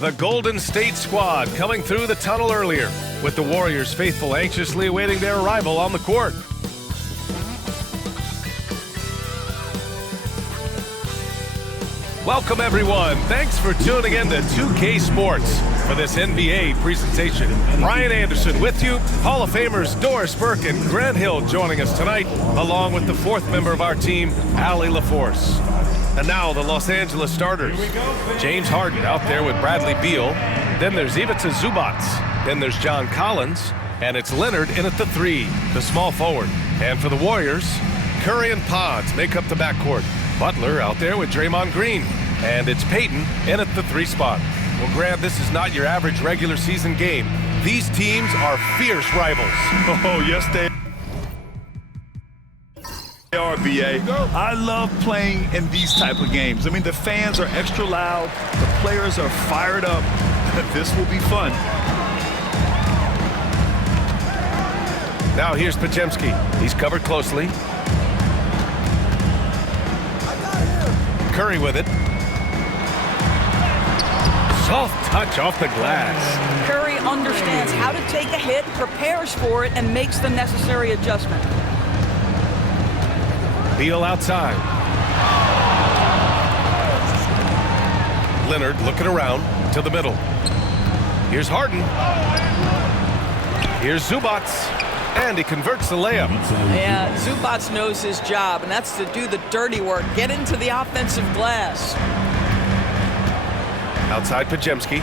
The Golden State squad coming through the tunnel earlier, with the Warriors faithful anxiously awaiting their arrival on the court. Welcome everyone. Thanks for tuning in to 2K Sports for this NBA presentation. Brian Anderson with you. Hall of Famers Doris Burke and Grant Hill joining us tonight, along with the fourth member of our team, Allie LaForce. And now the Los Angeles starters. James Harden out there with Bradley Beal. Then there's Ivica Zubac. Then there's John Collins. And it's Leonard in at the 3, the small forward. And for the Warriors, Curry and Pods make up the backcourt. Butler out there with Draymond Green. And it's Payton in at the 3 spot. Well, Grant, this is not your average regular season game. These teams are fierce rivals. Oh, yes, they are, BA. I love playing in these type of games. I mean, the fans are extra loud. The players are fired up. This will be fun. Now here's Podziemski. He's covered closely. Curry with it. Soft touch off the glass. Curry understands how to take a hit, prepares for it, and makes the necessary adjustment. Beal outside. Leonard looking around to the middle. Here's Harden. Here's Zubac. And he converts the layup. Yeah, Zubac knows his job, and that's to do the dirty work. Get into the offensive glass. Outside Podziemski.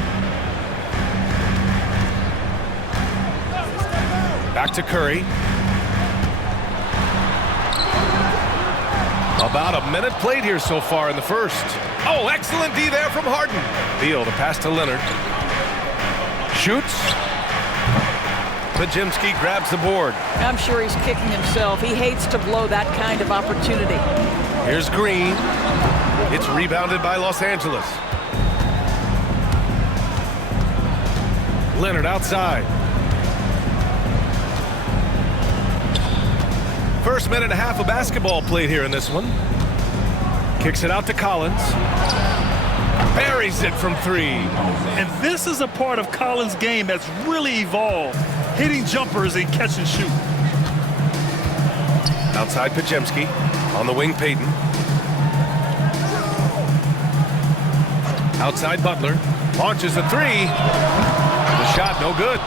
Back to Curry. About a minute played here so far in the first. Oh, excellent D there from Harden. Beal to pass to Leonard. Shoots. Podziemski grabs the board. I'm sure he's kicking himself. He hates to blow that kind of opportunity. Here's Green. It's rebounded by Los Angeles. Leonard outside. First minute and a half of basketball played here in this one. Kicks it out to Collins. Buries it from 3. And this is a part of Collins' game that's really evolved. Hitting jumpers and catch and shoot. Outside Podziemski. On the wing, Payton. Outside Butler. Launches a 3. The shot no good.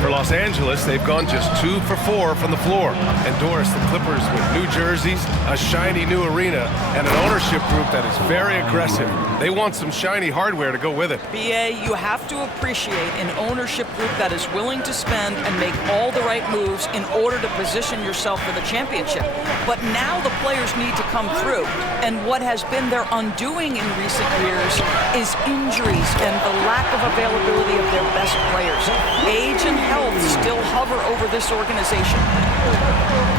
For Los Angeles, they've gone just 2 for 4 from the floor. And Doris, the Clippers with new jerseys, a shiny new arena, and an ownership group that is very aggressive. They want some shiny hardware to go with it. BA, you have to appreciate an ownership group that is willing to spend and make all the right moves in order to position yourself for the championship. But now the players need to come through. And what has been their undoing in recent years is injuries and the lack of availability of their best players. Age and health still hover over this organization.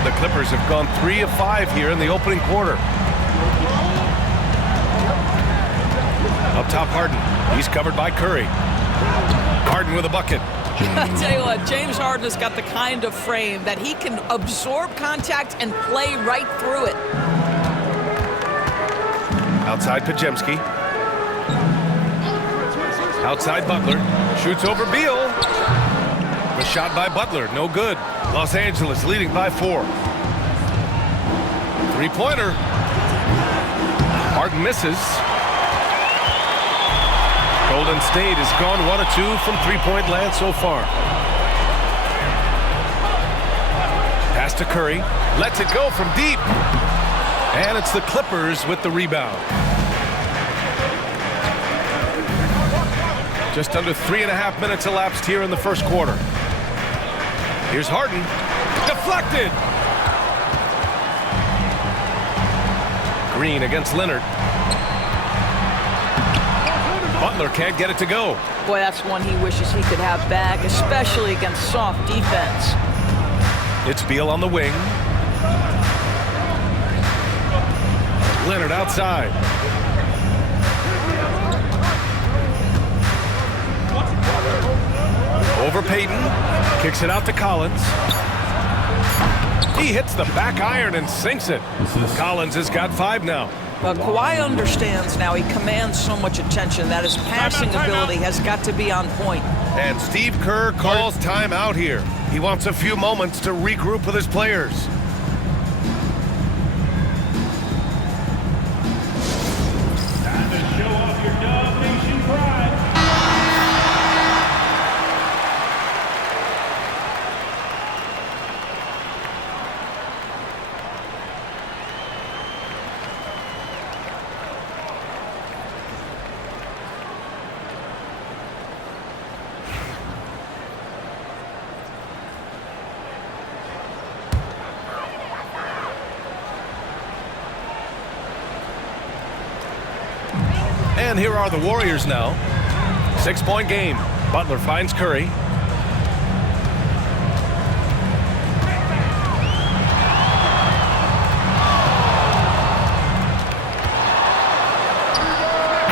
The Clippers have gone 3 of 5 here in the opening quarter. Up top, Harden. He's covered by Curry. Harden with a bucket. I tell you what, James Harden has got the kind of frame that he can absorb contact and play right through it. Outside Podziemski. Outside Butler. Shoots over Beal. The shot by Butler, no good. Los Angeles leading by 4. 3-pointer. Harden misses. Golden State has gone 1 of 2 from 3-point land so far. Pass to Curry. Lets it go from deep. And it's the Clippers with the rebound. Just under 3.5 minutes elapsed here in the first quarter. Here's Harden. Deflected. Green against Leonard. Butler can't get it to go. Boy, that's one he wishes he could have back, especially against soft defense. It's Beal on the wing. Leonard outside. Over Payton. Kicks it out to Collins. He hits the back iron and sinks it. Collins has got 5 now. Kawhi understands now. He commands so much attention that his passing ability has got to be on point. And Steve Kerr calls timeout here. He wants a few moments to regroup with his players. Time to show off your Dub Nation pride. And here are the Warriors now. 6-point game. Butler finds Curry.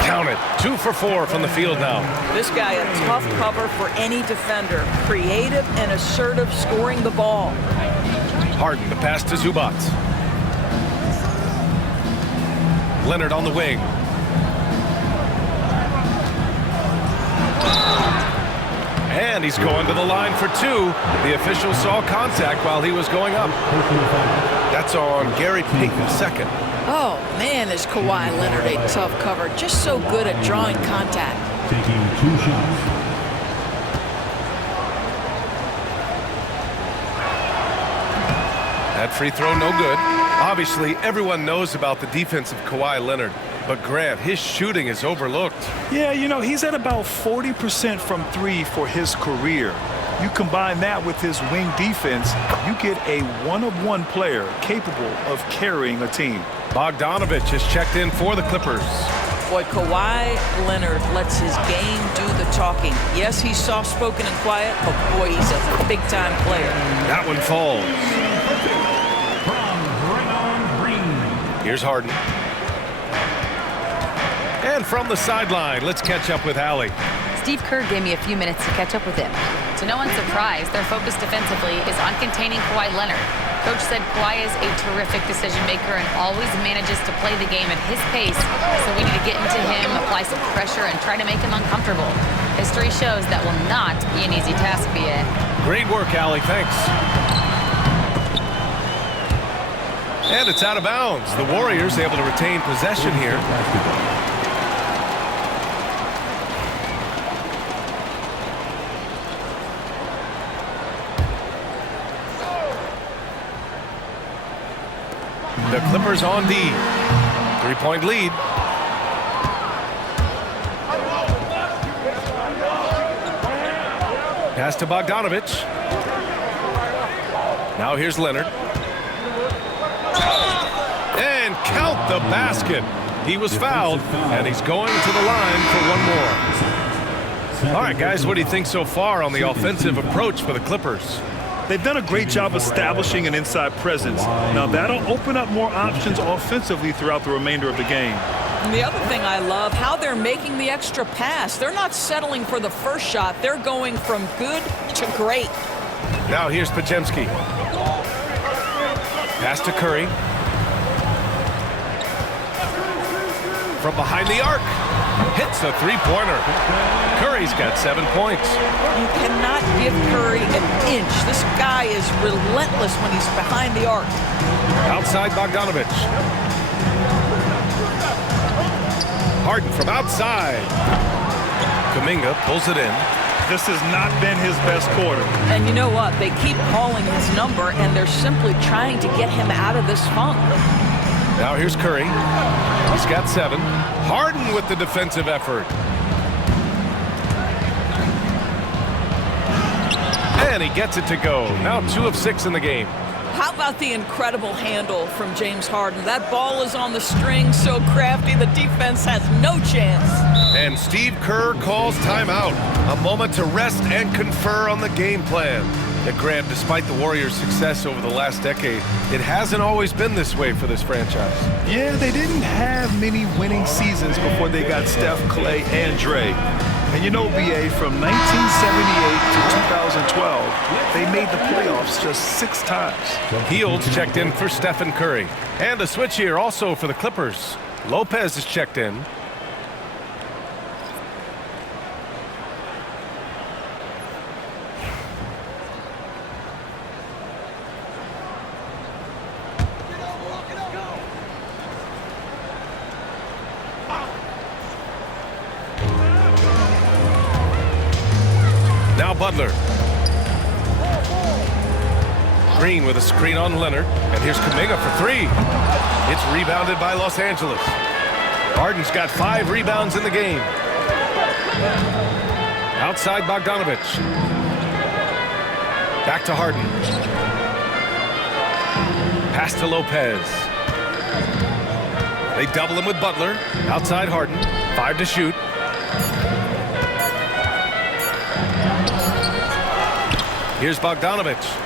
Count it. 2 for 4 from the field now. This guy a tough cover for any defender. Creative and assertive scoring the ball. Harden, the pass to Zubac. Leonard on the wing. And he's going to the line for 2. The official saw contact while he was going up. That's on Gary Payton, second. Oh, man, is Kawhi Leonard a tough cover. Just so good at drawing contact. Taking 2 shots. That free throw no good. Obviously, everyone knows about the defense of Kawhi Leonard. But Grant, his shooting is overlooked. Yeah, you know, he's at about 40% from 3 for his career. You combine that with his wing defense, you get a one-of-one player capable of carrying a team. Bogdanovich has checked in for the Clippers. Boy, Kawhi Leonard lets his game do the talking. Yes, he's soft-spoken and quiet, but boy, he's a big-time player. That one falls. From Draymond Green. Here's Harden. And from the sideline, let's catch up with Allie. Steve Kerr gave me a few minutes to catch up with him. To no one's surprise, their focus defensively is on containing Kawhi Leonard. Coach said Kawhi is a terrific decision maker and always manages to play the game at his pace, so we need to get into him, apply some pressure, and try to make him uncomfortable. History shows that will not be an easy task, B.A. Great work, Allie. Thanks. And it's out of bounds. The Warriors able to retain possession here. The Clippers on D. 3-point lead. Pass to Bogdanovich. Now here's Leonard. And count the basket. He was fouled, and he's going to the line for one more. All right, guys, what do you think so far on the offensive approach for the Clippers? They've done a great job establishing an inside presence. Now, that'll open up more options offensively throughout the remainder of the game. And the other thing I love, how they're making the extra pass. They're not settling for the first shot. They're going from good to great. Now here's Podziemski. Pass to Curry. From behind the arc. Hits the three-pointer. Curry's got 7 points. You cannot give Curry an inch. This guy is relentless when he's behind the arc. Outside Bogdanovich. Harden from outside. Kuminga pulls it in. This has not been his best quarter. And you know what? They keep calling his number, and they're simply trying to get him out of this funk. Now here's Curry. He's got 7. Harden with the defensive effort. And he gets it to go. Now 2 of 6 in the game. How about the incredible handle from James Harden? That ball is on the string, so crafty, the defense has no chance. And Steve Kerr calls timeout. A moment to rest and confer on the game plan. And Grant, despite the Warriors' success over the last decade, it hasn't always been this way for this franchise. Yeah, they didn't have many winning seasons before they got Steph, Clay, and Dre. And you know, B.A., from 1978 to 2012, they made the playoffs just 6 times. Hields checked in for Stephen Curry. And a switch here also for the Clippers. Lopez is checked in. Now Butler. Green with a screen on Leonard. And here's Kuminga for three. It's rebounded by Los Angeles. Harden's got 5 rebounds in the game. Outside Bogdanovich. Back to Harden. Pass to Lopez. They double him with Butler. Outside Harden. 5 to shoot. Here's Bogdanovich.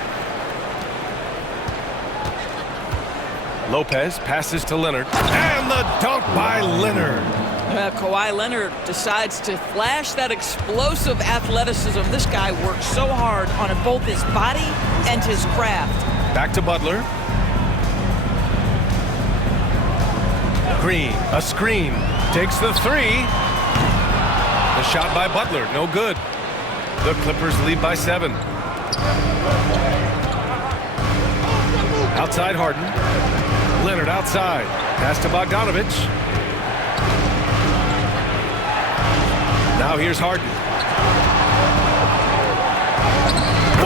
Lopez passes to Leonard. And the dunk by Leonard. Kawhi Leonard decides to flash that explosive athleticism. This guy works so hard on both his body and his craft. Back to Butler. Green, a screen. Takes the three. The shot by Butler, no good. The Clippers lead by 7. Outside Harden. Leonard outside. Pass to Bogdanovich. Now here's Harden.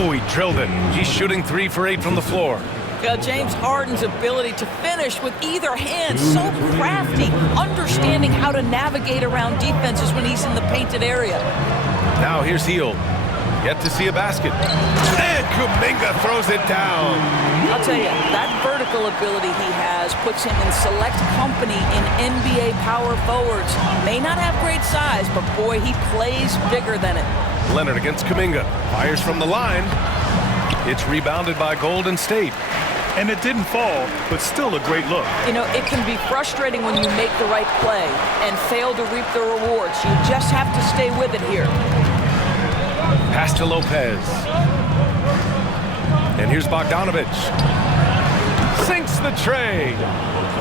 Oh, he drilled it. He's shooting 3 for 8 from the floor. James Harden's ability to finish with either hand, so crafty, understanding how to navigate around defenses when he's in the painted area. Now here's Hield. Yet to see a basket. And Kuminga throws it down. I'll tell you, that vertical ability he has puts him in select company in NBA power forwards. May not have great size, but boy, he plays bigger than it. Leonard against Kuminga. Fires from the line. It's rebounded by Golden State. And it didn't fall, but still a great look. You know, it can be frustrating when you make the right play and fail to reap the rewards. You just have to stay with it here. Pass to Lopez. And here's Bogdanovich. Sinks the tray.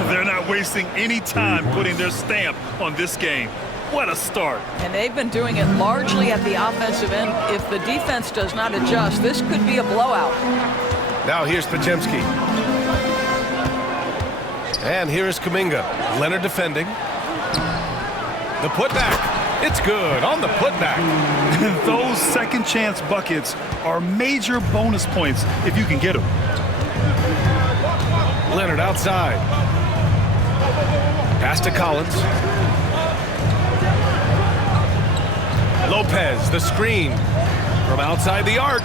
They're not wasting any time putting their stamp on this game. What a start. And they've been doing it largely at the offensive end. If the defense does not adjust, this could be a blowout. Now here's Podziemski. And here is Kuminga. Leonard defending. The putback. It's good on the putback. Those second chance buckets are major bonus points if you can get them. Leonard outside. Pass to Collins. Lopez, the screen from outside the arc.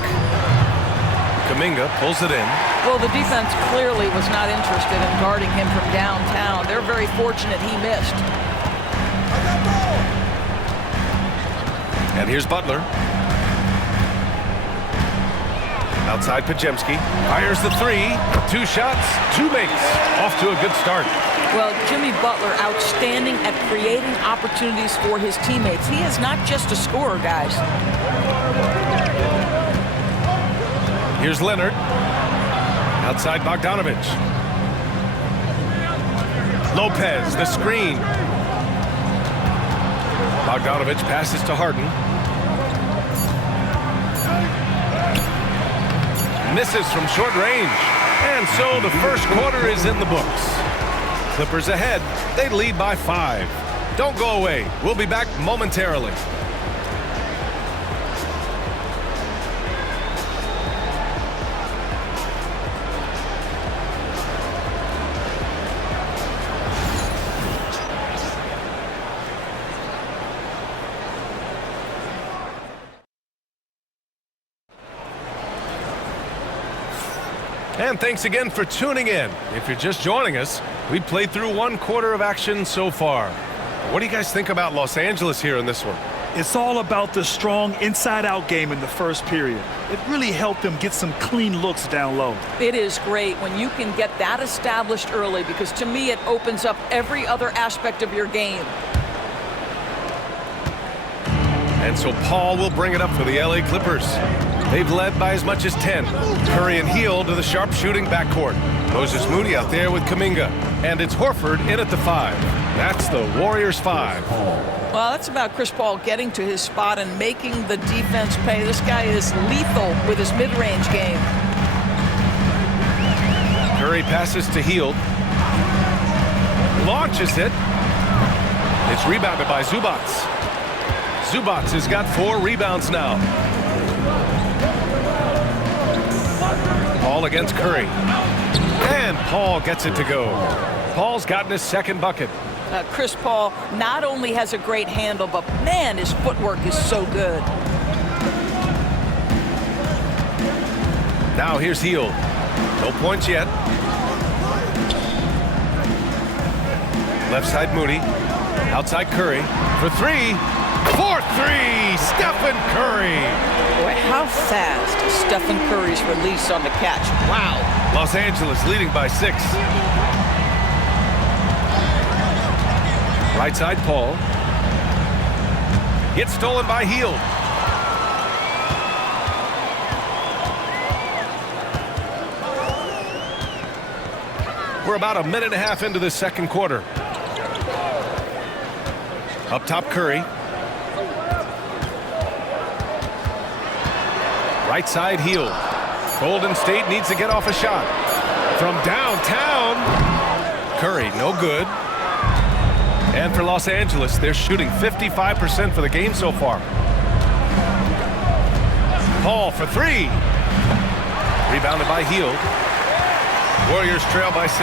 Kuminga pulls it in. Well, the defense clearly was not interested in guarding him from downtown. They're very fortunate he missed. And here's Butler. Outside Podziemski. Fires the three. 2 shots, 2 makes. Off to a good start. Well, Jimmy Butler, outstanding at creating opportunities for his teammates. He is not just a scorer, guys. Here's Leonard. Outside Bogdanovich. Lopez, the screen. Bogdanovich passes to Harden. Misses from short range. And so the first quarter is in the books. Clippers ahead. They lead by 5. Don't go away. We'll be back momentarily. And thanks again for tuning in. If you're just joining us, we played through 1 quarter of action so far. What do you guys think about Los Angeles here in this one? It's all about the strong inside-out game in the first period. It really helped them get some clean looks down low. It is great when you can get that established early because to me it opens up every other aspect of your game. And so Paul will bring it up for the LA Clippers. They've led by as much as 10. Curry and Hield to the sharp shooting backcourt. Moses Moody out there with Kuminga. And it's Horford in at the 5. That's the Warriors 5. Well, that's about Chris Paul getting to his spot and making the defense pay. This guy is lethal with his mid-range game. Curry passes to Hield. Launches it. It's rebounded by Zubac. Zubac has got 4 rebounds now. Paul against Curry. And Paul gets it to go. Paul's gotten his second bucket. Chris Paul not only has a great handle, but man, his footwork is so good. Now here's Hield. No points yet. Left side Moody. Outside Curry for 3. For 3. Stephen Curry. Boy, how fast is Stephen Curry's release on the catch. Wow. Los Angeles leading by 6. Right side Paul. It's stolen by Hield. We're about a minute and a half into the second quarter. Up top Curry. Right side Hield. Golden State needs to get off a shot. From downtown. Curry, no good. And for Los Angeles, they're shooting 55% for the game so far. Paul for 3. Rebounded by Hield. Warriors trail by 6.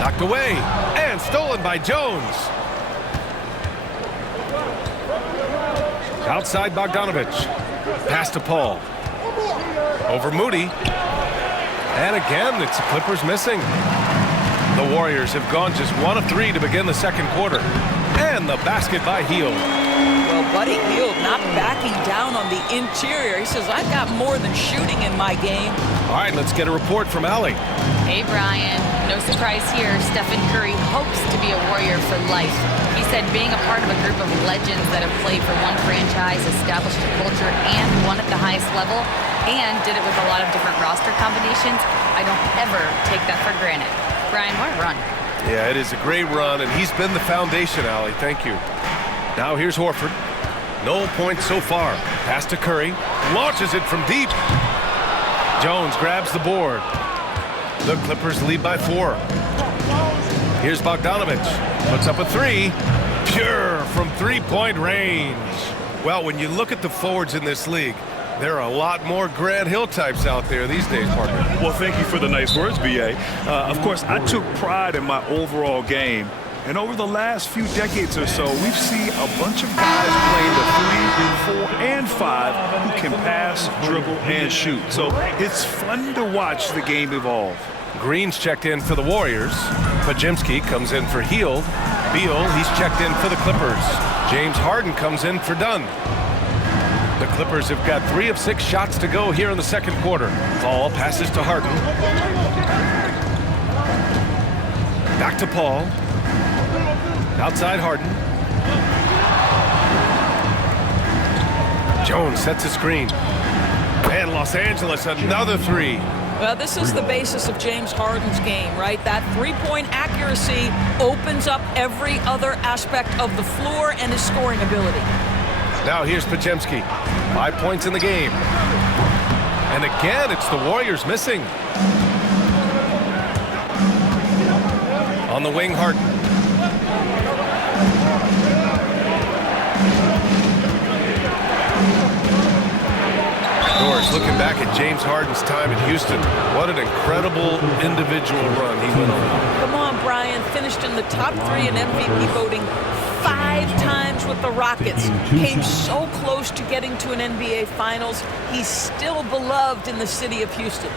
Knocked away and stolen by Jones. Outside Bogdanovich. Pass to Paul. Over Moody. And again, it's the Clippers missing. The Warriors have gone just 1 of 3 to begin the second quarter. And the basket by Hield. Well, Buddy Hield not backing down on the interior. He says, I've got more than shooting in my game. All right, let's get a report from Allie. Hey, Brian. No surprise here. Stephen Curry hopes to be a Warrior for life. He said being a part of a group of legends that have played for one franchise, established a culture, and won at the highest level, and did it with a lot of different roster combinations, I don't ever take that for granted. Brian, what a run. Yeah, it is a great run, and he's been the foundation, Allie. Thank you. Now here's Horford. No points so far. Pass to Curry. Launches it from deep. Jones grabs the board. The Clippers lead by 4. Here's Bogdanovich. Puts up a 3. Pure from three-point range. Well, when you look at the forwards in this league, there are a lot more Grant Hill types out there these days, partner. Well, thank you for the nice words, B.A. Of course, I took pride in my overall game. And over the last few decades or so, we've seen a bunch of guys playing the 3, 4, and 5 who can pass, dribble, and shoot. So it's fun to watch the game evolve. Green's checked in for the Warriors. Podziemski comes in for Hield. Beal, he's checked in for the Clippers. James Harden comes in for Dunn. The Clippers have got 3 of 6 shots to go here in the second quarter. Paul passes to Harden. Back to Paul. Outside Harden. Jones sets a screen. And Los Angeles, another 3. Well, this is the basis of James Harden's game, right? That three-point accuracy opens up every other aspect of the floor and his scoring ability. Now here's Podziemski. 5 points in the game. And again, it's the Warriors missing. On the wing, Harden. Doors looking back at James Harden's time in Houston. What an incredible individual run he went on. Come on, Brian. Finished in the top 3 in MVP voting 5 times with the Rockets. Came so close to getting to an NBA Finals. He's still beloved in the city of Houston.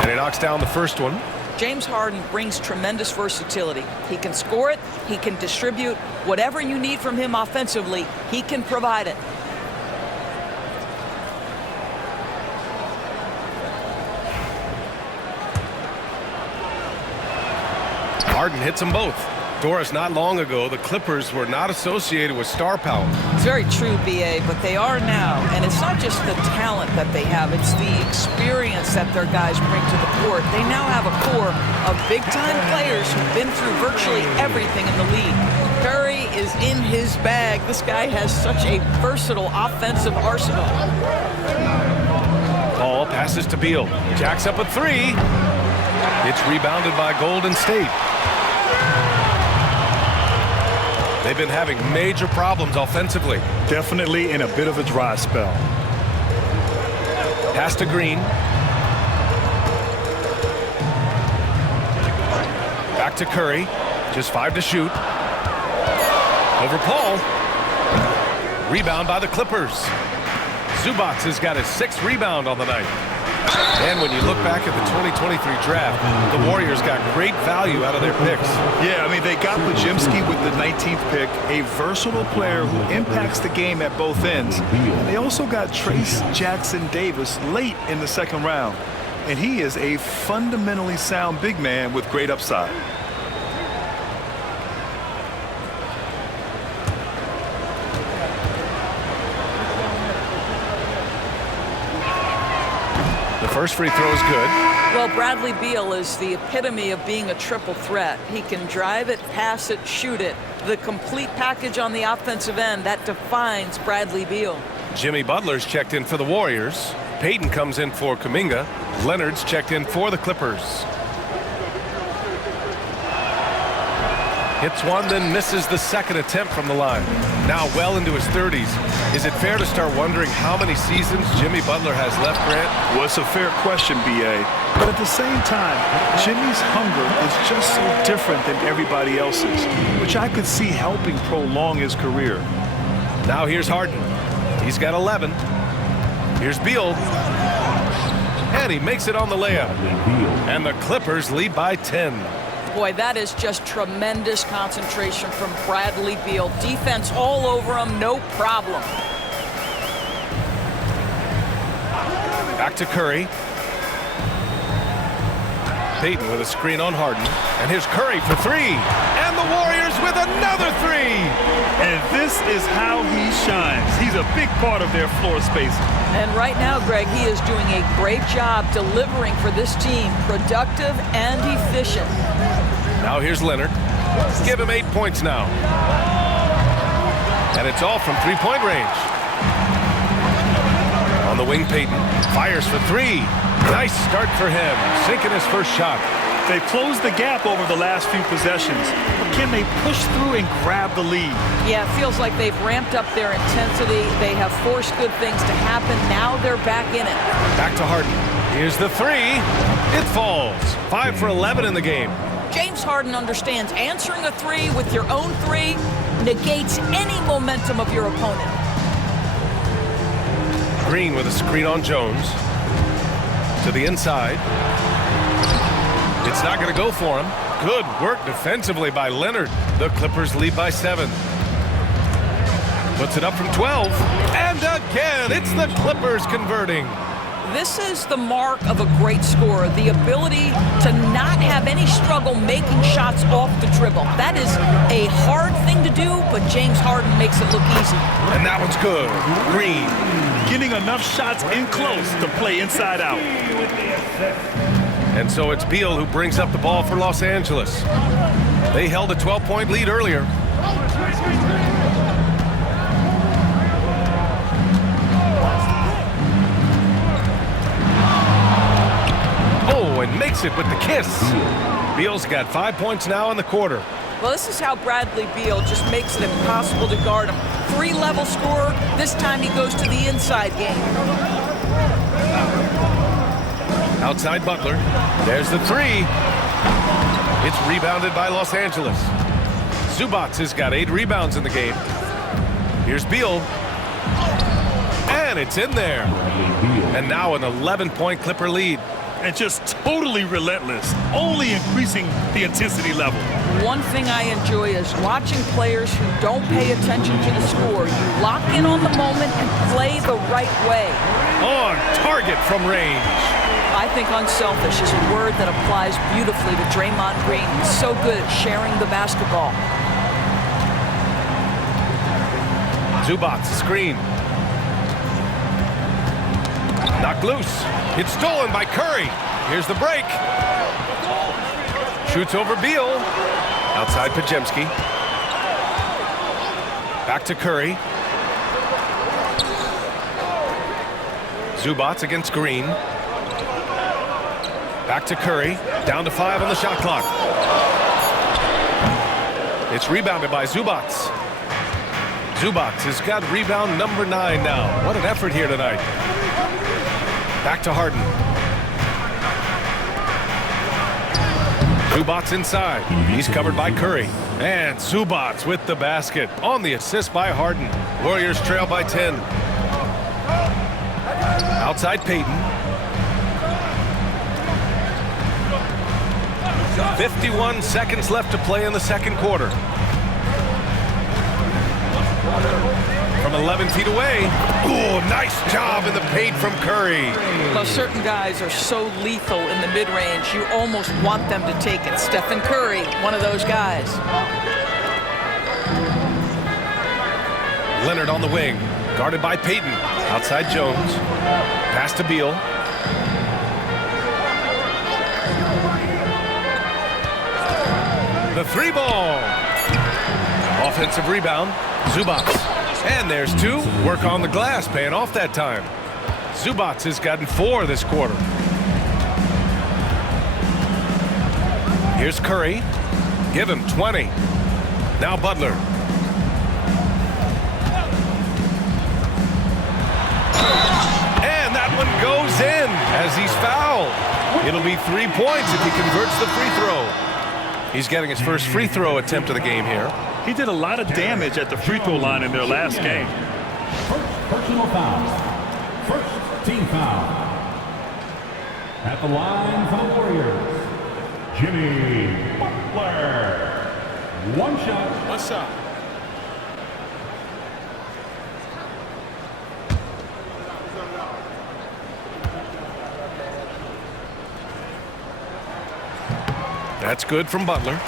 And he knocks down the first one. James Harden brings tremendous versatility. He can score it, he can distribute. Whatever you need from him offensively, he can provide it. Harden hits them both. Doris, not long ago, the Clippers were not associated with star power. It's very true, B.A., but they are now. And it's not just the talent that they have, it's the experience that their guys bring to the court. They now have a core of big-time players who've been through virtually everything in the league. Curry is in his bag. This guy has such a versatile offensive arsenal. Ball passes to Beal. Jacks up a three. It's rebounded by Golden State. They've been having major problems offensively. Definitely in a bit of a dry spell. Pass to Green. Back to Curry. Just 5 to shoot. Over Paul. Rebound by the Clippers. Zubac has got his 6th rebound on the night. And when you look back at the 2023 draft, the Warriors got great value out of their picks. Yeah, I mean, they got Podziemski with the 19th pick, a versatile player who impacts the game at both ends. And they also got Trace Jackson-Davis late in the 2nd round. And he is a fundamentally sound big man with great upside. First free throw is good. Well, Bradley Beal is the epitome of being a triple threat. He can drive it, pass it, shoot it. The complete package on the offensive end, that defines Bradley Beal. Jimmy Butler's checked in for the Warriors. Payton comes in for Kuminga. Leonard's checked in for the Clippers. Hits one, then misses the 2nd attempt from the line. Now well into his 30s. Is it fair to start wondering how many seasons Jimmy Butler has left, Grant? Well, it's a fair question, B.A. But at the same time, Jimmy's hunger is just so different than everybody else's, which I could see helping prolong his career. Now here's Harden. He's got 11. Here's Beal. And he makes it on the layup. And the Clippers lead by 10. Boy, that is just tremendous concentration from Bradley Beal. Defense all over him, no problem. Back to Curry. Payton with a screen on Harden. And here's Curry for 3. And the Warriors with another 3. And this is how he shines. He's a big part of their floor space. And right now, Greg, he is doing a great job delivering for this team. Productive and efficient. Now here's Leonard. Give him 8 points now. And it's all from 3-point range. On the wing, Payton fires for 3. Nice start for him, sinking his first shot. They've closed the gap over the last few possessions. But can they push through and grab the lead? Yeah, it feels like they've ramped up their intensity. They have forced good things to happen. Now they're back in it. Back to Harden. Here's the 3. It falls. 5 for 11 in the game. James Harden understands answering a 3 with your own 3 negates any momentum of your opponent. Green with a screen on Jones. To the inside. It's not going to go for him. Good work defensively by Leonard. The Clippers lead by 7. Puts it up from 12. And again, it's the Clippers converting. This is the mark of a great scorer, the ability to not have any struggle making shots off the dribble. That is a hard thing to do, but James Harden makes it look easy. And that one's good. Green. Getting enough shots in close to play inside out. And so it's Beal who brings up the ball for Los Angeles. They held a 12-point lead earlier. Oh, and makes it with the kiss. Beal's got 5 points now in the quarter. Well, this is how Bradley Beal just makes it impossible to guard him. 3-level scorer. This time he goes to the inside game. Outside Butler. There's the 3. It's rebounded by Los Angeles. Zubac has got 8 rebounds in the game. Here's Beal. And it's in there. And now an 11-point Clipper lead. And just totally relentless, only increasing the intensity level. One thing I enjoy is watching players who don't pay attention to the score. You lock in on the moment and play the right way. On target from range. I think unselfish is a word that applies beautifully to Draymond Green. He's so good at sharing the basketball. Zubac, screen. Knocked loose. It's stolen by Curry. Here's the break. Shoots over Beal. Outside Podziemski. Back to Curry. Zubac against Green. Back to Curry. Down to 5 on the shot clock. It's rebounded by Zubac. Zubac has got rebound number 9 now. What an effort here tonight. Back to Harden. Zubac inside. He's covered by Curry. And Zubac with the basket on the assist by Harden. Warriors trail by 10. Outside Payton. 51 seconds left to play in the second quarter. From 11 feet away. Ooh, nice job in the paint from Curry. Well, certain guys are so lethal in the mid-range, you almost want them to take it. Stephen Curry, one of those guys. Leonard on the wing, guarded by Payton. Outside Jones. Pass to Beal. The 3 ball. Offensive rebound. Zubac. And there's 2. Work on the glass, paying off that time. Zubac has gotten 4 this quarter. Here's Curry. Give him 20. Now Butler. And that one goes in as he's fouled. It'll be 3 points if he converts the free throw. He's getting his first free throw attempt of the game here. He did a lot of damage at the free throw line in their last game. First personal foul. First team foul. At the line for the Warriors, Jimmy Butler. One shot. What's up? That's good from Butler.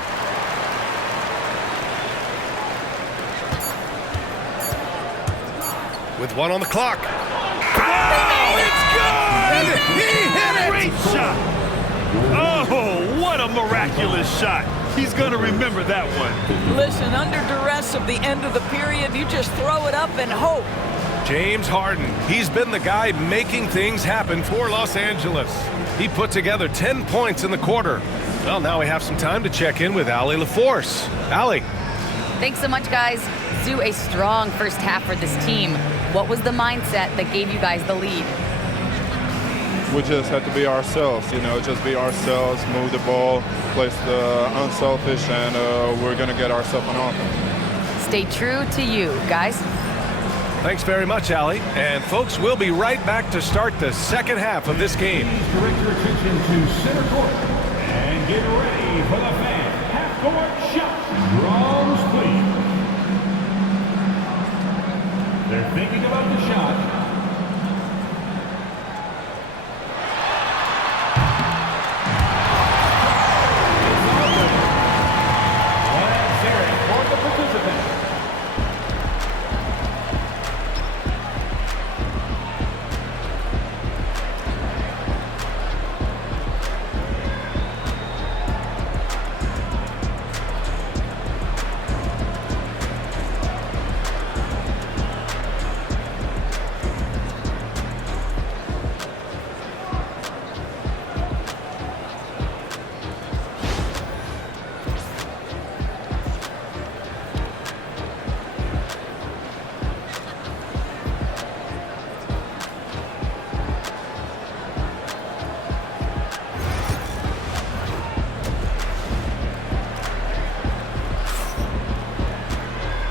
With 1 on the clock. Oh, it's good! He hit it! Great shot. Oh, what a miraculous shot. He's going to remember that one. Listen, under duress of the end of the period, you just throw it up and hope. James Harden, he's been the guy making things happen for Los Angeles. He put together 10 points in the quarter. Well, now we have some time to check in with Allie LaForce. Allie. Thanks so much, guys. Zoo, a strong first half for this team. What was the mindset that gave you guys the lead? We just had to be ourselves, just be ourselves, move the ball, play the unselfish, and we're going to get ourselves on offense. Stay true to you, guys. Thanks very much, Allie. And folks, we'll be right back to start the second half of this game. Direct your attention to center court and get ready for the fan half-court shot. Drums, please. They're thinking about the shot. Let's hear it for the participants.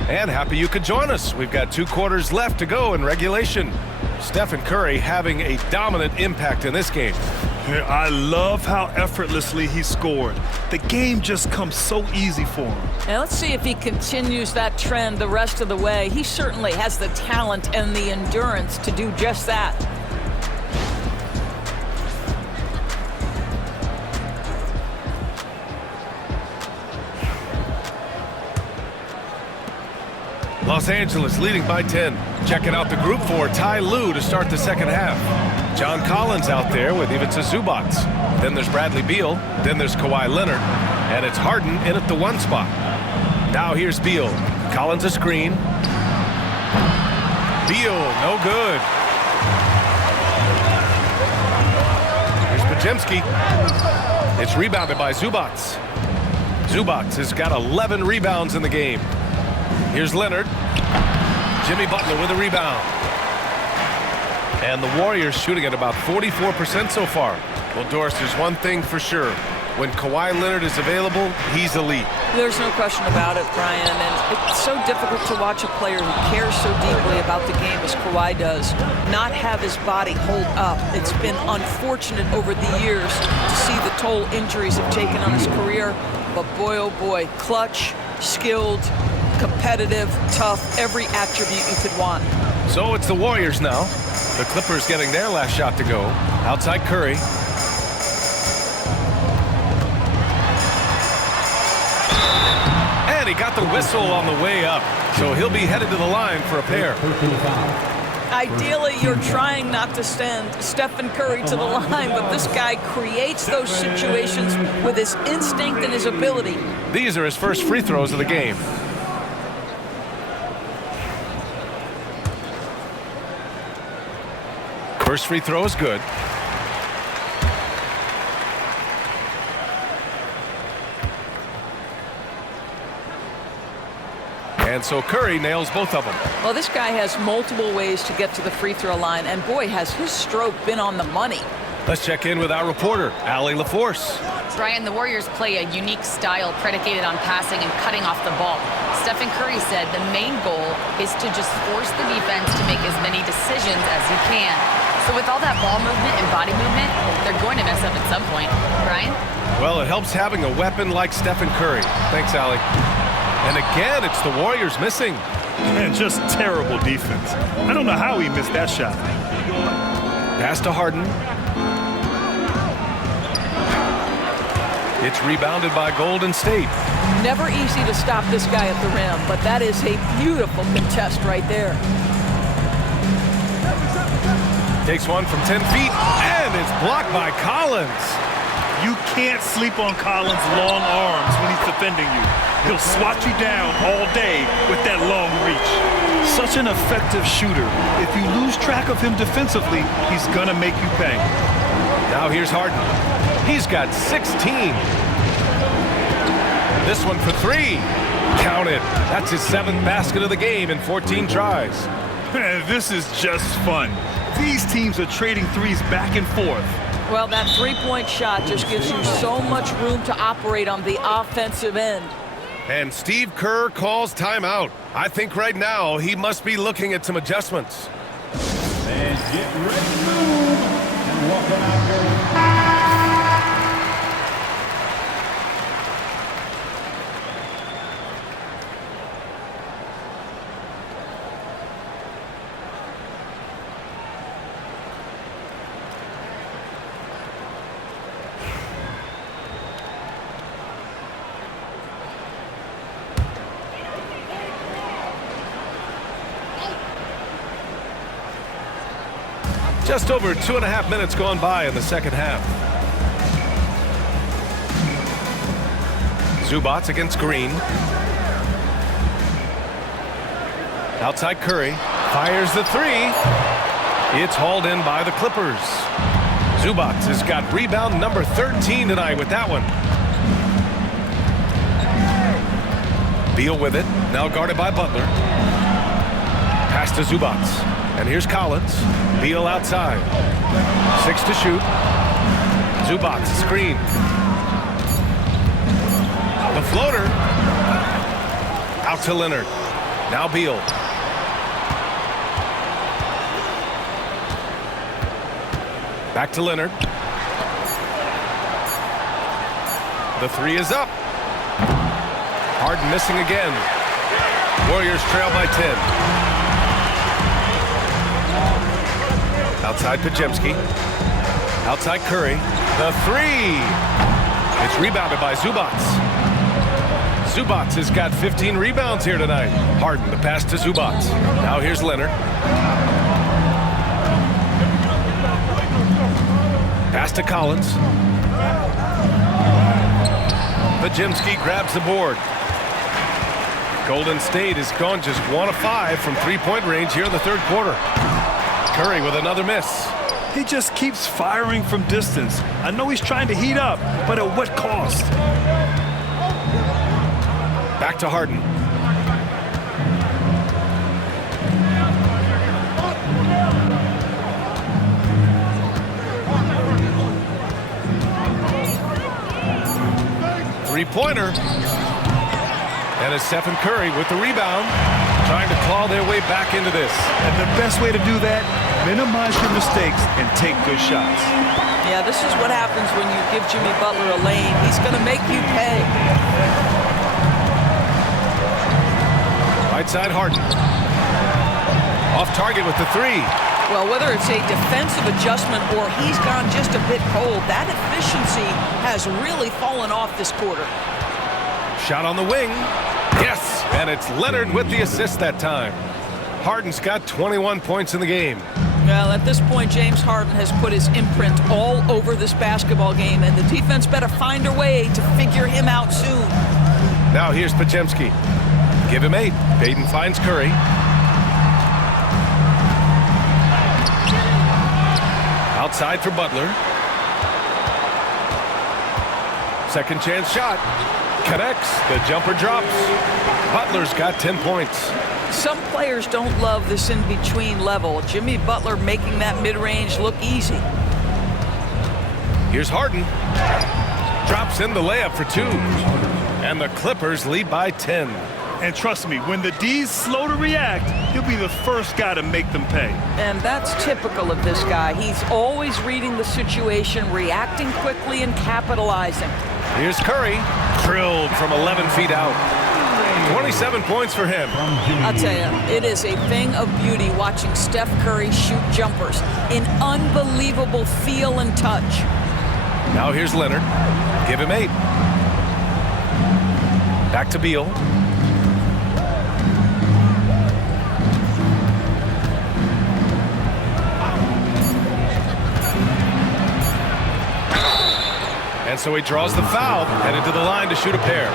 And happy you could join us. We've got 2 quarters left to go in regulation. Stephen Curry having a dominant impact in this game. I love how effortlessly he scored. The game just comes so easy for him. Now let's see if he continues that trend the rest of the way. He certainly has the talent and the endurance to do just that. Los Angeles leading by 10. Checking out the group for Ty Lue to start the second half. John Collins out there with Ivica Zubac. Then there's Bradley Beal. Then there's Kawhi Leonard. And it's Harden in at the 1 spot. Now here's Beal. Collins a screen. Beal, no good. Here's Podziemski. It's rebounded by Zubac. Zubac has got 11 rebounds in the game. Here's Leonard. Jimmy Butler with a rebound. And the Warriors shooting at about 44% so far. Well, Doris, there's one thing for sure. When Kawhi Leonard is available, he's elite. There's no question about it, Brian. And it's so difficult to watch a player who cares so deeply about the game as Kawhi does not have his body hold up. It's been unfortunate over the years to see the toll injuries have taken on his career. But boy, oh boy, clutch, skilled, competitive, tough, every attribute you could want. So it's the Warriors now. The Clippers getting their last shot to go. Outside Curry. And he got the whistle on the way up. So he'll be headed to the line for a pair. Ideally, you're trying not to send Stephen Curry to the line, but this guy creates those situations with his instinct and his ability. These are his first free throws of the game. First free throw is good. And so Curry nails both of them. Well, this guy has multiple ways to get to the free throw line, and boy, has his stroke been on the money. Let's check in with our reporter, Allie LaForce. Brian, the Warriors play a unique style predicated on passing and cutting off the ball. Stephen Curry said the main goal is to just force the defense to make as many decisions as he can. So with all that ball movement and body movement, they're going to mess up at some point. Brian? Well, it helps having a weapon like Stephen Curry. Thanks, Allie. And again, it's the Warriors missing. Man, just terrible defense. I don't know how he missed that shot. Pass to Harden. It's rebounded by Golden State. Never easy to stop this guy at the rim, but that is a beautiful contest right there. Takes one from 10 feet, and it's blocked by Collins. You can't sleep on Collins' long arms when he's defending you. He'll swat you down all day with that long reach. Such an effective shooter. If you lose track of him defensively, he's gonna make you pay. Now here's Harden. He's got 16. This one for 3. Count it. That's his 7th basket of the game in 14 tries. Man, this is just fun. These teams are trading threes back and forth. Well, that three-point shot just gives you so much room to operate on the offensive end. And Steve Kerr calls timeout. I think right now he must be looking at some adjustments. And get ready to move. And welcome out your Just over 2.5 minutes gone by in the second half. Zubac against Green. Outside Curry. Fires the 3. It's hauled in by the Clippers. Zubac has got rebound number 13 tonight with that one. Beal with it. Now guarded by Butler. Pass to Zubac. And here's Collins. Beal outside. 6 to shoot. Zubac screen. The floater. Out to Leonard. Now Beal. Back to Leonard. The 3 is up. Harden missing again. Warriors trail by 10. Outside Podziemski. Outside Curry. The 3. It's rebounded by Zubac. Zubac has got 15 rebounds here tonight. Harden, the pass to Zubac. Now here's Leonard. Pass to Collins. Podziemski grabs the board. Golden State has gone just 1 of 5 from three-point range here in the third quarter. Curry with another miss. He just keeps firing from distance. I know he's trying to heat up, but at what cost? Back to Harden. Three-pointer. And it's Stephen Curry with the rebound, trying to claw their way back into this. And the best way to do that, minimize your mistakes and take good shots. Yeah, this is what happens when you give Jimmy Butler a lane. He's going to make you pay. Right side Harden. Off target with the three. Well, whether it's a defensive adjustment or he's gone just a bit cold, that efficiency has really fallen off this quarter. Shot on the wing. Yes, and it's Leonard with the assist that time. Harden's got 21 points in the game. Well, at this point, James Harden has put his imprint all over this basketball game, and the defense better find a way to figure him out soon. Now here's Podziemski. Give him 8. Payton finds Curry. Outside for Butler. Second chance shot. Connects. The jumper drops. Butler's got 10 points. Some players don't love this in-between level. Jimmy Butler making that mid-range look easy. Here's Harden. Drops in the layup for 2. And the Clippers lead by 10. And trust me, when the D's slow to react, he'll be the first guy to make them pay. And that's typical of this guy. He's always reading the situation, reacting quickly, and capitalizing. Here's Curry. Drilled from 11 feet out. 27 points for him. I'll tell you, it is a thing of beauty watching Steph Curry shoot jumpers. An unbelievable feel and touch. Now here's Leonard. Give him 8. Back to Beal. And so he draws the foul, headed to the line to shoot a pair.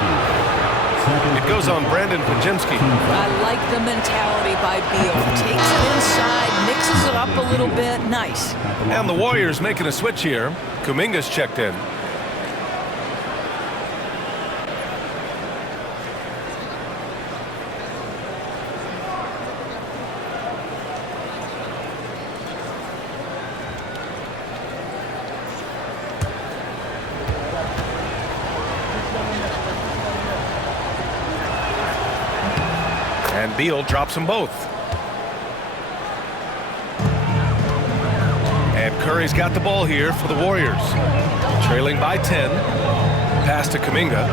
It goes on Brandon Podziemski. I like the mentality by Beal. Takes it inside, mixes it up a little bit. Nice. And the Warriors making a switch here. Kuminga's checked in. And Beal drops them both. And Curry's got the ball here for the Warriors. Trailing by 10. Pass to Kuminga.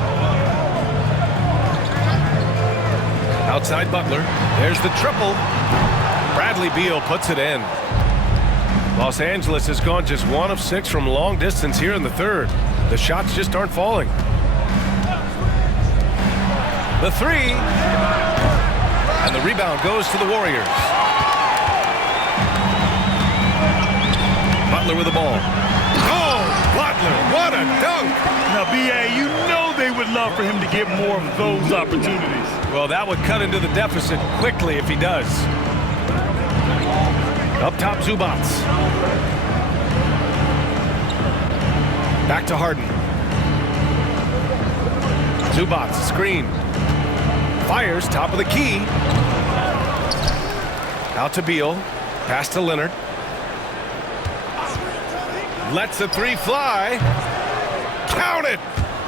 Outside Butler. There's the triple. Bradley Beal puts it in. Los Angeles has gone just 1 of 6 from long distance here in the third. The shots just aren't falling. The three. And the rebound goes to the Warriors. Butler with the ball. Oh, Butler, what a dunk! Now, B.A., you know they would love for him to get more of those opportunities. Well, that would cut into the deficit quickly if he does. Up top, Zubac. Back to Harden. Zubac, screen. Fires, top of the key. Out to Beal. Pass to Leonard. Lets the three fly. Count it!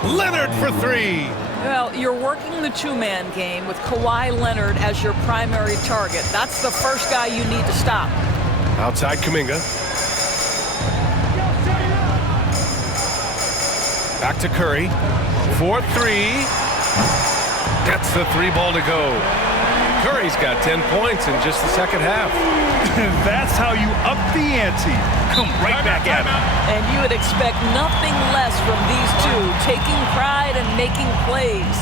Leonard for 3. Well, you're working the two-man game with Kawhi Leonard as your primary target. That's the first guy you need to stop. Outside Kuminga. Back to Curry. 4-3. Gets the 3 ball to go. Curry's got 10 points in just the second half. That's how you up the ante. Come right back at him. And you would expect nothing less from these two, taking pride and making plays.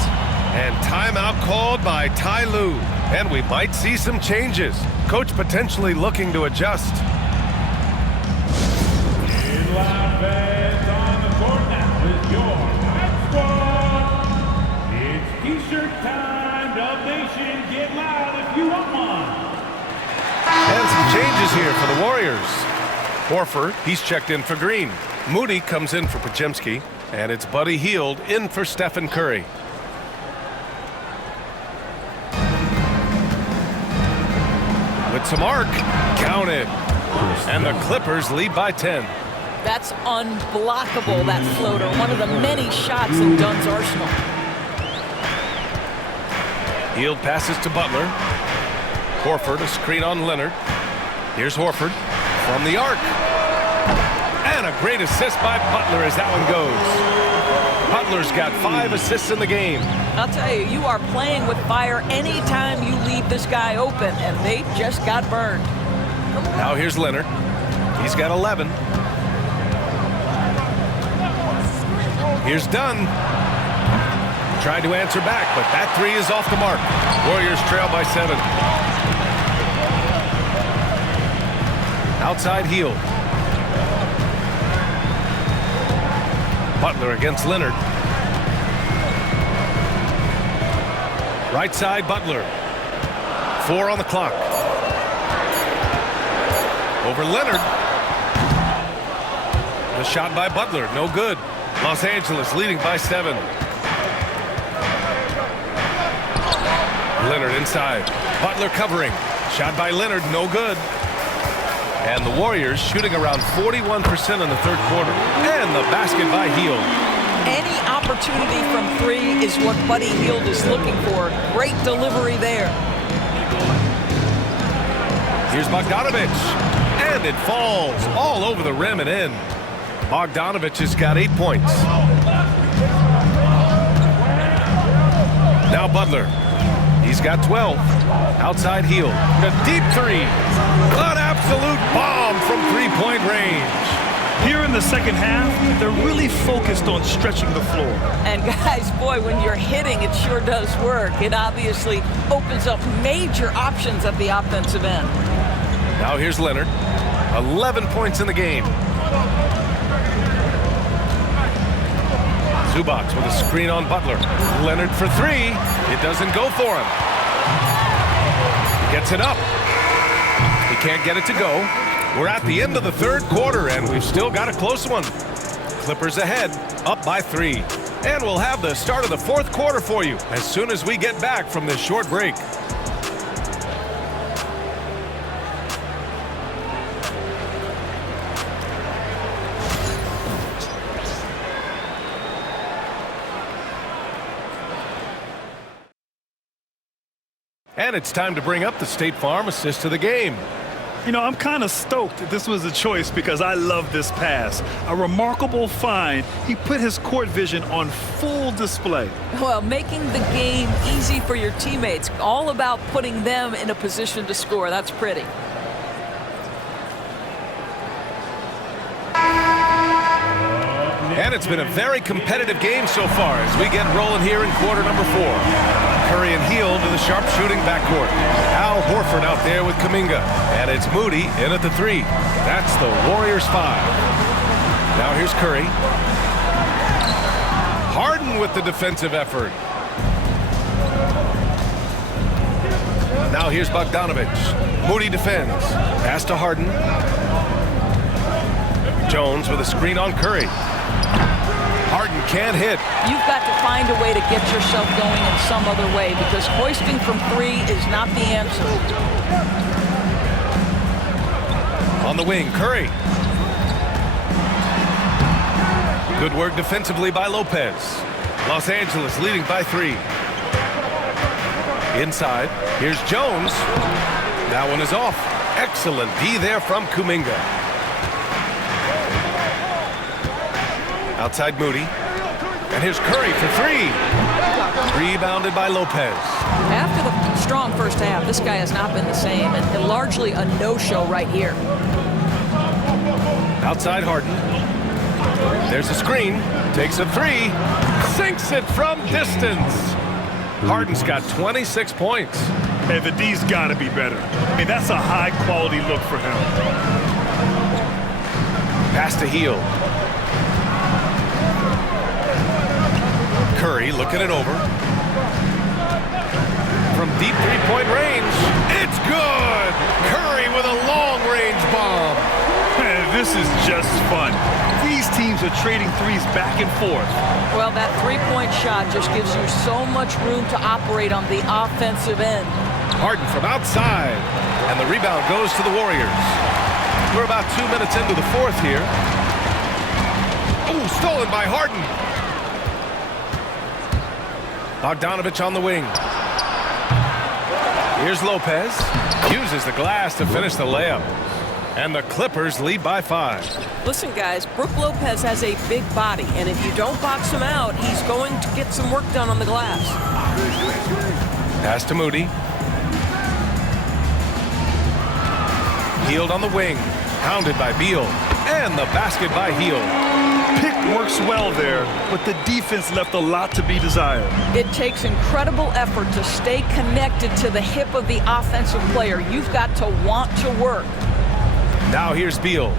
And timeout called by Ty Lue. And we might see some changes. Coach potentially looking to adjust. Live fans on the court now with your Hype Squad. It's T-shirt time. Dub Nation, get loud if you want one. And some changes here for the Warriors. Horford, he's checked in for Green. Moody comes in for Podziemski. And it's Buddy Hield in for Stephen Curry. With some arc, counted. And the Clippers lead by 10. That's unblockable, that floater. One of the many shots in Dunn's arsenal. Hield passes to Butler. Horford, a screen on Leonard. Here's Horford from the arc. And a great assist by Butler as that one goes. Butler's got 5 assists in the game. I'll tell you, you are playing with fire anytime you leave this guy open, and they just got burned. Now here's Leonard. He's got 11. Here's Dunn. Tried to answer back, but that 3 is off the mark. Warriors trail by 7. Outside Hield. Butler against Leonard. Right side Butler. 4 on the clock. Over Leonard. The shot by Butler, no good. Los Angeles leading by 7. Leonard inside. Butler covering. Shot by Leonard, no good. And the Warriors shooting around 41% in the third quarter. And the basket by Hield. Any opportunity from 3 is what Buddy Hield is looking for. Great delivery there. Here's Bogdanovich. And it falls all over the rim and in. Bogdanovich has got 8 points. Now Butler. He's got 12. Outside Hield. A deep 3. An absolute bomb from three-point range. Here in the second half, they're really focused on stretching the floor. And guys, boy, when you're hitting, it sure does work. It obviously opens up major options at the offensive end. Now here's Leonard. 11 points in the game. Zubac with a screen on Butler. Leonard for 3. It doesn't go for him. Gets it up. He can't get it to go. We're at the end of the third quarter, and we've still got a close one. Clippers ahead, up by 3. And we'll have the start of the fourth quarter for you as soon as we get back from this short break. And it's time to bring up the State Farm assist to the game. You know, I'm kind of stoked that this was a choice because I love this pass. A remarkable find. He put his court vision on full display. Well, making the game easy for your teammates. All about putting them in a position to score. That's pretty. And it's been a very competitive game so far as we get rolling here in quarter number 4. Curry and Hield to the sharpshooting backcourt. Al Horford out there with Kuminga. And it's Moody in at the 3. That's the Warriors 5. Now here's Curry. Harden with the defensive effort. Now here's Bogdanovich. Moody defends. Pass to Harden. Jones with a screen on Curry. Harden can't hit. You've got to find a way to get yourself going in some other way because hoisting from 3 is not the answer. On the wing, Curry. Good work defensively by Lopez. Los Angeles leading by 3. Inside, here's Jones. That one is off. Excellent D there from Kuminga. Outside Moody. And here's Curry for 3. Rebounded by Lopez. After the strong first half, this guy has not been the same, and largely a no-show right here. Outside Harden. There's a screen. Takes a 3. Sinks it from distance. Harden's got 26 points. And the D's got to be better. I mean, that's a high-quality look for him. Pass to Hield. Curry looking it over. From deep three-point range, it's good! Curry with a long-range bomb. Man, this is just fun. These teams are trading threes back and forth. Well, that three-point shot just gives you so much room to operate on the offensive end. Harden from outside, and the rebound goes to the Warriors. We're about 2 minutes into the fourth here. Oh, stolen by Harden. Bogdanovich on the wing. Here's Lopez. Uses the glass to finish the layup. And the Clippers lead by 5. Listen, guys, Brook Lopez has a big body, and if you don't box him out, he's going to get some work done on the glass. Pass to Moody. Hield on the wing. Pounded by Beal. And the basket by Hield. Pick works well there, but the defense left a lot to be desired. It takes incredible effort to stay connected to the hip of the offensive player. You've got to want to work. Now here's Beal.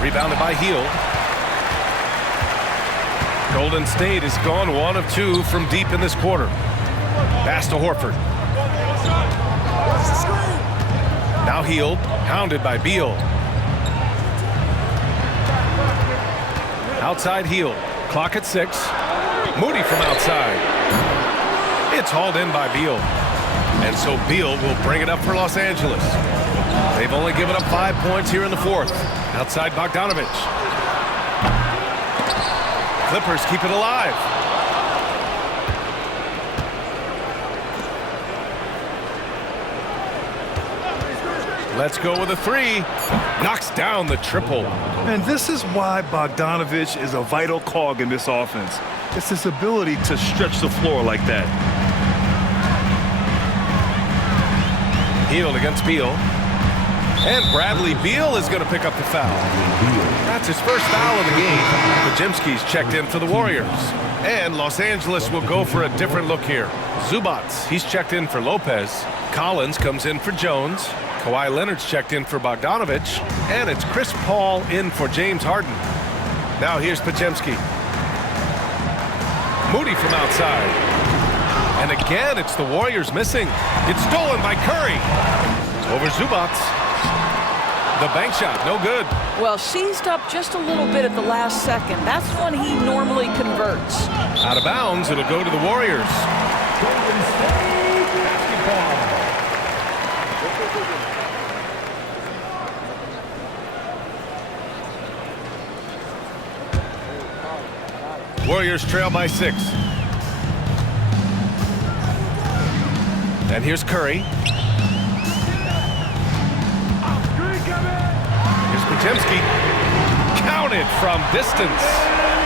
Rebounded by Hield. Golden State has gone 1 of 2 from deep in this quarter. Pass to Horford. Now Hield, pounded by Beal. Outside Hield. Clock at 6. Moody from outside. It's hauled in by Beal. And so Beal will bring it up for Los Angeles. They've only given up 5 points here in the fourth. Outside Bogdanovich. Clippers keep it alive. Let's go with a 3. Knocks down the triple. And this is why Bogdanovich is a vital cog in this offense. It's his ability to stretch the floor like that. Hield against Beal. And Bradley Beal is going to pick up the foul. That's his first foul of the game. Podziemski's checked in for the Warriors. And Los Angeles will go for a different look here. Zubats, he's checked in for Lopez. Collins comes in for Jones. Kawhi Leonard's checked in for Bogdanovich. And it's Chris Paul in for James Harden. Now here's Podziemski. Moody from outside. And again, it's the Warriors missing. It's stolen by Curry. Over Zubats. The bank shot, no good. Well, seized up just a little bit at the last second. That's when he normally converts. Out of bounds, it'll go to the Warriors. Golden State basketball. Warriors trail by 6. And here's Curry. Here's Podziemski. Counted from distance.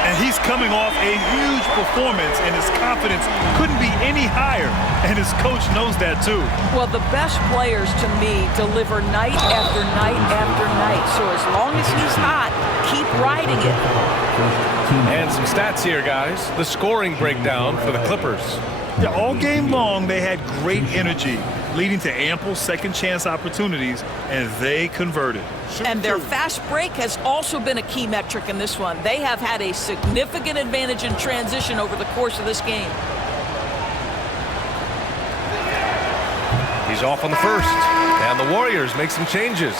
And he's coming off a huge performance, and his confidence couldn't be any higher. And his coach knows that, too. Well, the best players, to me, deliver night after night after night. So as long as he's hot, keep riding it. And some stats here, guys. The scoring breakdown for the Clippers. Yeah, all game long, they had great energy, leading to ample second-chance opportunities, and they converted. And their fast break has also been a key metric in this one. They have had a significant advantage in transition over the course of this game. He's off on the first. And the Warriors make some changes.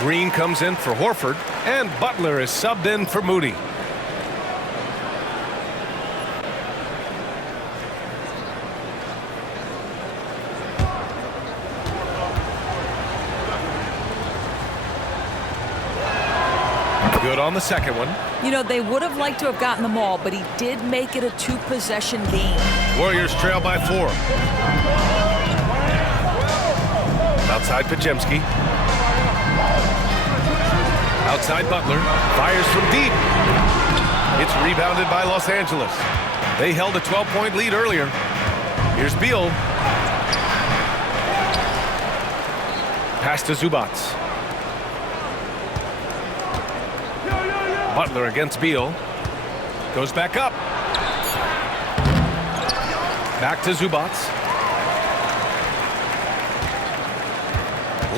Green comes in for Horford, and Butler is subbed in for Moody. Good on the second one. You know, they would have liked to have gotten them all, but he did make it a 2-possession game. Warriors trail by 4. Outside Podziemski. Outside Butler. Fires from deep. It's rebounded by Los Angeles. They held a 12-point lead earlier. Here's Beal. Pass to Zubats. Butler against Beal. Goes back up. Back to Zubac.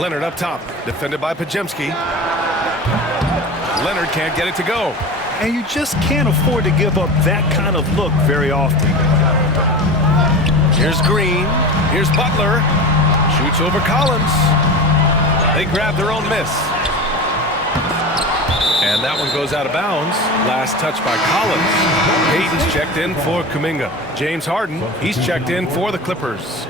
Leonard up top, defended by Podziemski. Leonard can't get it to go. And you just can't afford to give up that kind of look very often. Here's Green. Here's Butler. Shoots over Collins. They grab their own miss. And that one goes out of bounds. Last touch by Collins. Payton's checked in for Kuminga. James Harden, he's checked in for the Clippers.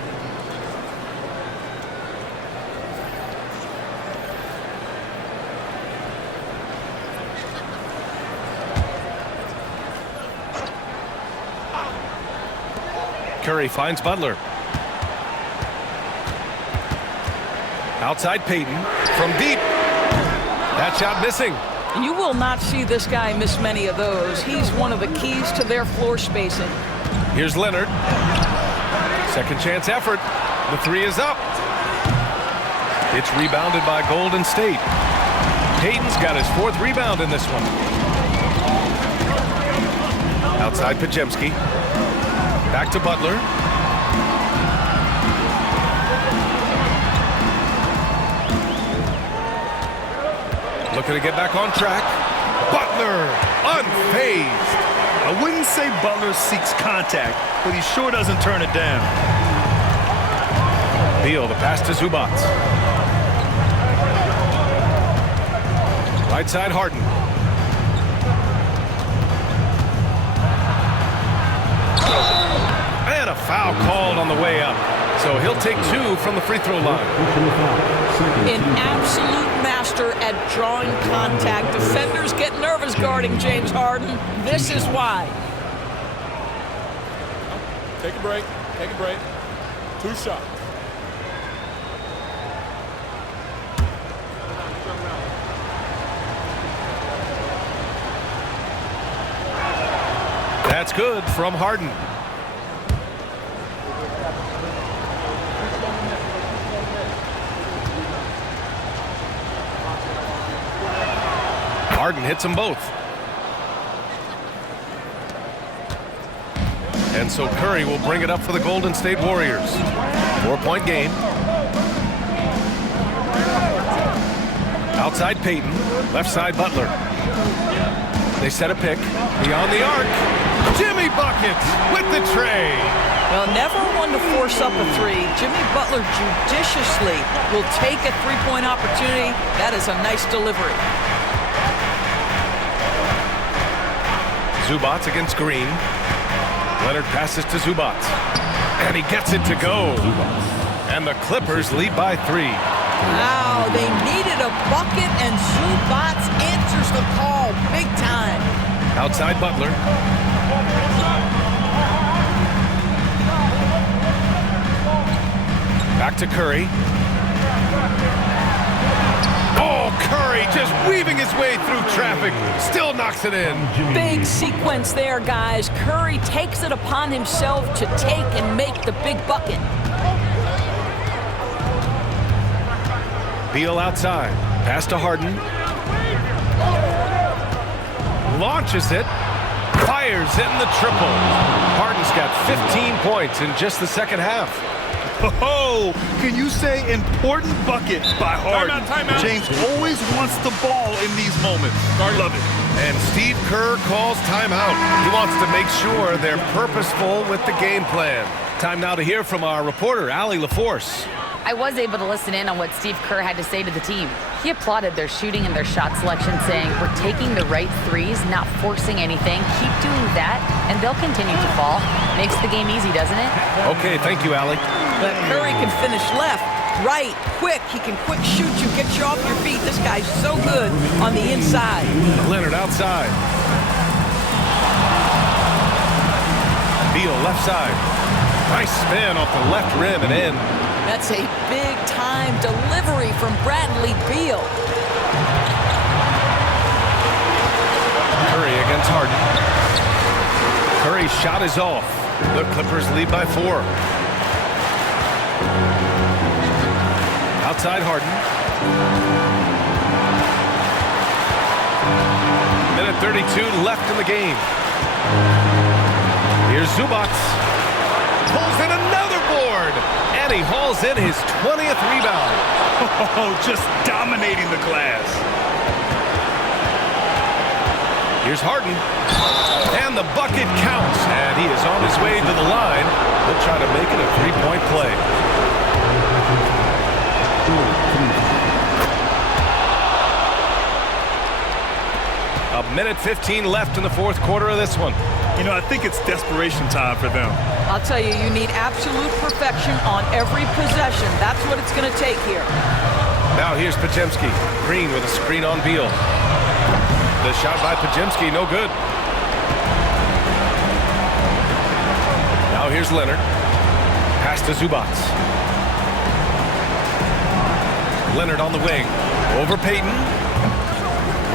Curry finds Butler. Outside Payton from deep. That shot missing. You will not see this guy miss many of those. He's one of the keys to their floor spacing. Here's Leonard. Second chance effort. The three is up. It's rebounded by Golden State. Payton's got his 4th rebound in this one. Outside Podziemski. Back to Butler. Looking to get back on track. Butler, unfazed. I wouldn't say Butler seeks contact, but he sure doesn't turn it down. Beal, the pass to Zubac. Right side Harden. And a foul called on the way up. So he'll take 2 from the free throw line. An absolute master at drawing contact. Defenders get nervous guarding James Harden. This is why. Take a break. Take a break. 2 shots. That's good from Harden. Harden hits them both. And so Curry will bring it up for the Golden State Warriors. 4-point game. Outside Payton, left side Butler. They set a pick, beyond the arc. Jimmy Buckets with the tray. Well, never one to force up a 3. Jimmy Butler judiciously will take a 3-point opportunity. That is a nice delivery. Zubac against Green. Leonard passes to Zubac. And he gets it to go. And the Clippers lead by 3. Wow, they needed a bucket, and Zubac answers the call big time. Outside Butler. Back to Curry. Oh, Curry just weaving his way through traffic. Still knocks it in. Big sequence there, guys. Curry takes it upon himself to take and make the big bucket. Beal outside. Pass to Harden. Launches it. Fires in the triple. Harden's got 15 points in just the second half. Oh, can you say important bucket by Harden? Timeout. James always wants the ball in these moments. Love it. And Steve Kerr calls timeout. He wants to make sure they're purposeful with the game plan. Time now to hear from our reporter, Allie LaForce. I was able to listen in on what Steve Kerr had to say to the team. He applauded their shooting and their shot selection, saying, "We're taking the right threes, not forcing anything. Keep doing that, and they'll continue to fall." Makes the game easy, doesn't it? Okay, thank you, Allie. But Curry can finish left, right, quick. He can quick shoot you, get you off your feet. This guy's so good on the inside. Leonard outside. Beal left side. Nice spin off the left rim and in. That's a big-time delivery from Bradley Beal. Curry against Harden. Curry's shot is off. The Clippers lead by 4. Outside Harden. Minute 32 left in the game. Here's Zubac. pulls in another board. And he hauls in his 20th rebound. Oh, just dominating the glass. Here's Harden. And the bucket counts. And he is on his way to the line. He'll try to make it a three-point play. A minute 15 left in the fourth quarter of this one. You know, I think it's desperation time for them. I'll tell you, you need absolute perfection on every possession. That's what it's going to take here. Now here's Podziemski. Green with a screen on Beal. The shot by Podziemski, no good. Now here's Leonard. Pass to Zubac. Leonard on the wing. Over Payton.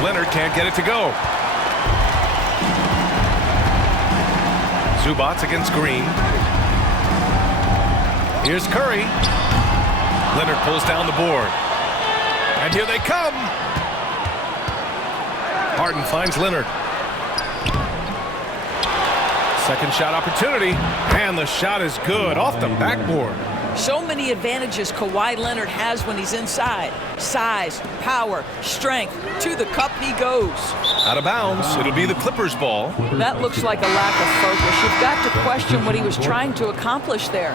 Leonard can't get it to go. Zubac against Green. Here's Curry. Leonard pulls down the board. And here they come. Harden finds Leonard. Second shot opportunity. And the shot is good off the backboard. So many advantages Kawhi Leonard has when he's inside. Size, power, strength. To the cup he goes. Out of bounds. It'll be the Clippers' ball. That looks like a lack of focus. You've got to question what he was trying to accomplish there.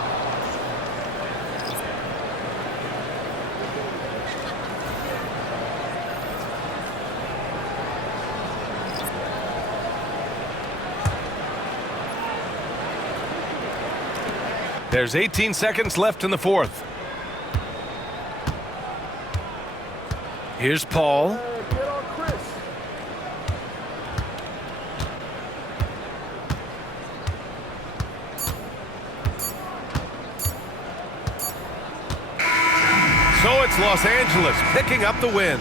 There's 18 seconds left in the fourth. Here's Paul. So it's Los Angeles picking up the win.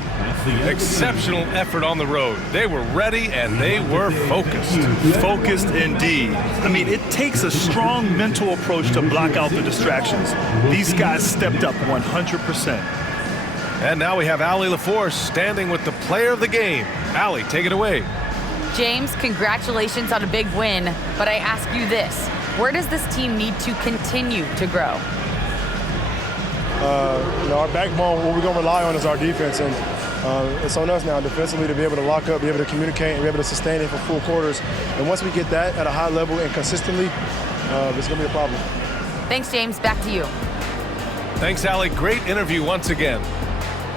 Exceptional effort on the road. They were ready and they were focused. Focused indeed. I mean, it takes a strong mental approach to block out the distractions. These guys stepped up 100%. And now we have Allie LaForce standing with the player of the game. Allie, take it away. James, congratulations on a big win, but I ask you this. Where does this team need to continue to grow? Our backbone, what we're going to rely on is our defense, and it's on us now defensively to be able to lock up, be able to communicate, and be able to sustain it for full quarters. And once we get that at a high level and consistently, it's going to be a problem. Thanks, James. Back to you. Thanks, Allie. Great interview once again.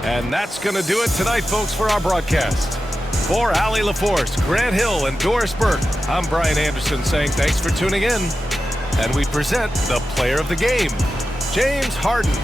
And that's going to do it tonight, folks, for our broadcast. For Allie LaForce, Grant Hill, and Doris Burke, I'm Brian Anderson saying thanks for tuning in. And we present the player of the game, James Harden.